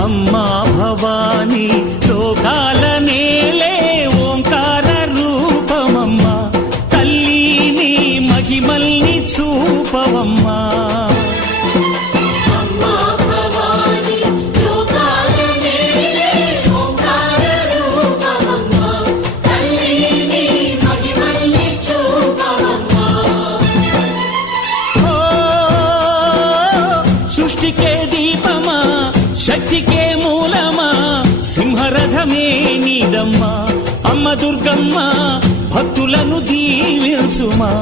అమ్మా భవానీ లోకాల నేలే ఓంకార రూపమమ్మా తల్లి నీ మహిమల్ని చూపవమ్మా సృష్టికే దీపమా శక్తికే మూలమా సింహరథమే నీదమ్మా అమ్మ దుర్గమ్మ భక్తులను దీవించుమా